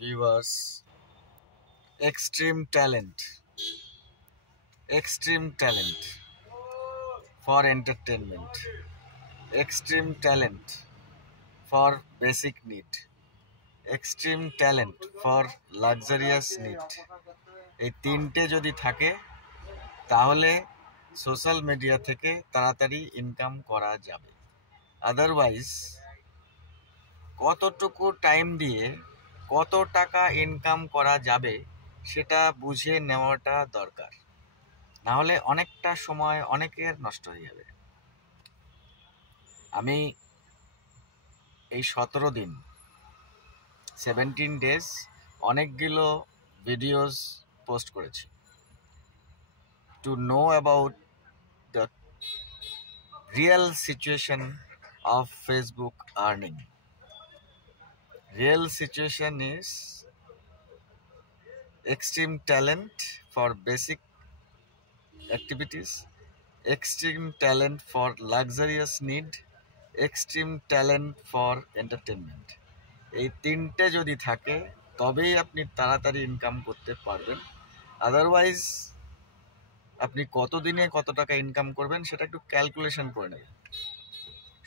viewers. Extreme talent for entertainment, extreme talent for basic need, extreme talent for luxurious need. এই তিনটে যদি থাকে তাহলে সোশ্যাল মিডিয়া থেকে তাড়াতাড়ি ইনকাম করা যাবে। আদারওয়াইজ কতটুকু টাইম দিয়ে কত টাকা ইনকাম করা যাবে সেটা বুঝে নেওয়াটা দরকার, না হলে অনেকটা সময় অনেকের নষ্ট হয়ে যাবে। আমি এই 17 দিন 17 ডেজ অনেকগুলো ভিডিওস পোস্ট করেছি to know about the real situation of Facebook earning. Real situation is extreme talent for basic activities, extreme talent for luxurious need, extreme talent for entertainment. এই তিনটে যদি থাকে তবেই আপনি তাড়াতাড়ি ইনকাম করতে পারবেন। আদারওয়াইজ আপনি কত দিনে কত টাকা ইনকাম করবেন সেটা একটু ক্যালকুলেশন করে নেবেন।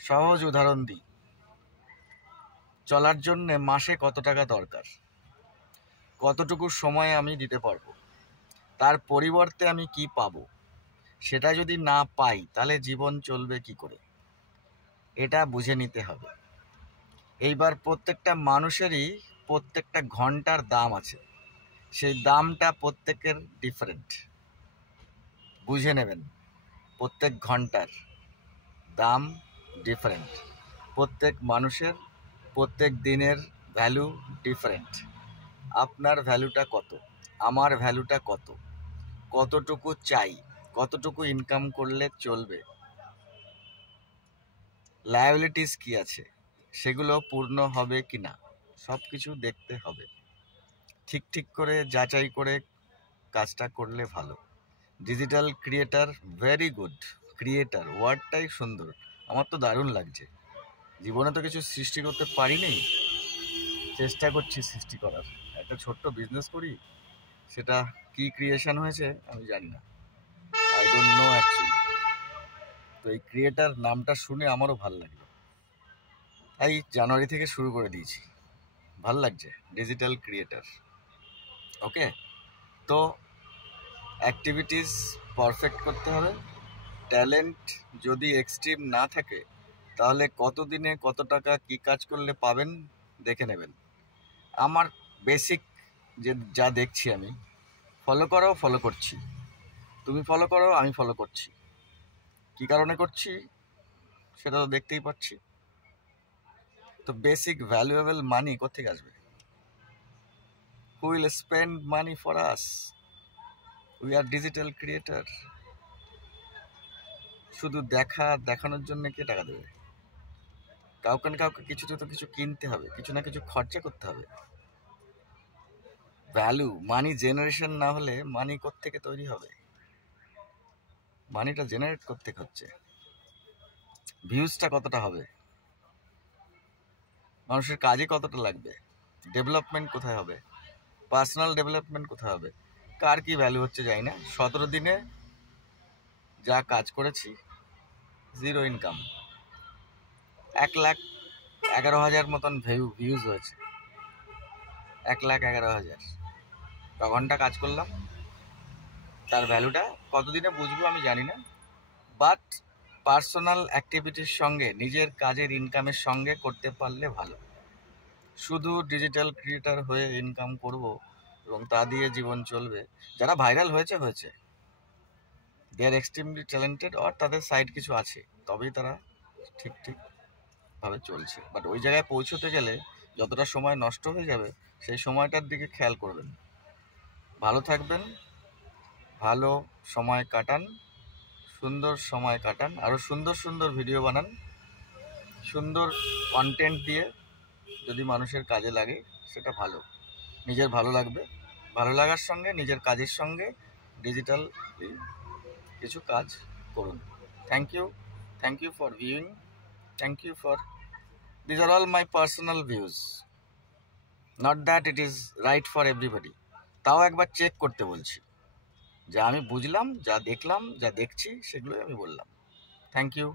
সহজ উদাহরণ দিই, চলার জন্য মাসে কত টাকা দরকার, কতটুকু সময় আমি দিতে পারবো, তার পরিবর্তে আমি কি পাবো, সেটা যদি না পাই তাহলে জীবন চলবে কি করে, এটা বুঝে নিতে হবে। এইবার প্রত্যেকটা মানুষেরই প্রত্যেকটা ঘন্টার দাম আছে, সেই দামটা প্রত্যেকের ডিফারেন্ট, বুঝে নেবেন। প্রত্যেক ঘন্টার দাম ডিফারেন্ট, প্রত্যেক মানুষের প্রত্যেক দিনের ভ্যালু ডিফারেন্ট। আপনার ভ্যালুটা কত, আমার ভ্যালুটা কত, কতটুকু চাই, কতটুকু ইনকাম করলে চলবে, লায়াবিলিটিস কি আছে, সেগুলো পূর্ণ হবে কি না, সব কিছু দেখতে হবে। ঠিক করে যাচাই করে কাজটা করলে ভালো। Digital creator, very good. Creator ওয়ার্ডটাই সুন্দর, আমার তো দারুণ লাগছে। জীবনে তো কিছু সৃষ্টি করতে পারিনি, চেষ্টা করছি সৃষ্টি করার। একটা ছোট্ট বিজনেস করি, সেটা কি ক্রিয়েশন হয়েছে আমি জানি না, আই ডোন্ট নো অ্যাকচুয়ালি। তো এই ক্রিয়েটার নামটা শুনে আমারও ভালো লাগলো, তাই জানুয়ারি থেকে শুরু করে দিয়েছি। ভাল লাগছে, ডিজিটাল ক্রিয়েটার। ওকে, তো অ্যাক্টিভিটিস পারফেক্ট করতে হবে। ট্যালেন্ট যদি এক্সট্রিম না থাকে তাহলে কত দিনে কত টাকা কি কাজ করলে পাবেন দেখে নেবেন। আমার বেসিক যা দেখছি আমি, ফলো করো, ফলো করছি, তুমি ফলো করো, আমি ফলো করছি। কি কারণে করছি সেটা তো দেখতেই পাচ্ছি। তো বেসিক ভ্যালুয়েবল মানি কোথেকে আসবে? Who will spend money for us? We are digital creator. শুধু দেখানোর জন্য কে টাকা দেবে? কাউকে না কাউকে কিছু কিনতে হবে, কিছু না কিছু খরচা করতে হবে। ভ্যালু মানি জেনারেশন না হলে মানি কোত্থেকে তৈরি হবে? মানিটা জেনারেট করতে হচ্ছে। ভিউজটা কতটা হবে, মানুষের কাজে কতটা লাগবে, ডেভেলপমেন্ট কোথায় হবে, পার্সোনাল ডেভেলপমেন্ট কোথায় হবে, কার কি ভ্যালু হচ্ছে জানি না। 17 দিনে যা কাজ করেছি, জিরো ইনকাম। 1,11,000 মতন ভিউজ হয়েছে। 1,11,000 ক ঘন্টা কাজ করলাম, তার ভ্যালুটা কতদিনে বুঝবো আমি জানি না। বাট পার্সোনাল অ্যাক্টিভিটির সঙ্গে, নিজের কাজের ইনকামের সঙ্গে করতে পারলে ভালো। শুধু ডিজিটাল ক্রিয়েটার হয়ে ইনকাম করব এবং তা দিয়ে জীবন চলবে, যারা ভাইরাল হয়েছে দে আর এক্সট্রিমলি ট্যালেন্টেড, আর তাদের সাইড কিছু আছে, তবেই তারা ঠিকভাবে চলছে। বাট ওই জায়গায় পৌঁছতে গেলে যতটা সময় নষ্ট হয়ে যাবে, সেই সময়টার দিকে খেয়াল করবেন। ভালো থাকবেন, ভালো সময় কাটান, সুন্দর সময় কাটান, আরও সুন্দর ভিডিও বানান, সুন্দর কন্টেন্ট দিয়ে যদি মানুষের কাজে লাগে সেটা ভালো। নিজের ভালো লাগবে, ভালো লাগার সঙ্গে নিজের কাজের সঙ্গে ডিজিটাল কিছু কাজ করুন। Thank you for viewing, thank you for, these are all my personal views. Not that it is right for everybody. তাও একবার চেক করতে বলছি, যা আমি বুঝলাম, যা দেখলাম, যা দেখছি, সেগুলোই আমি বললাম। Thank you.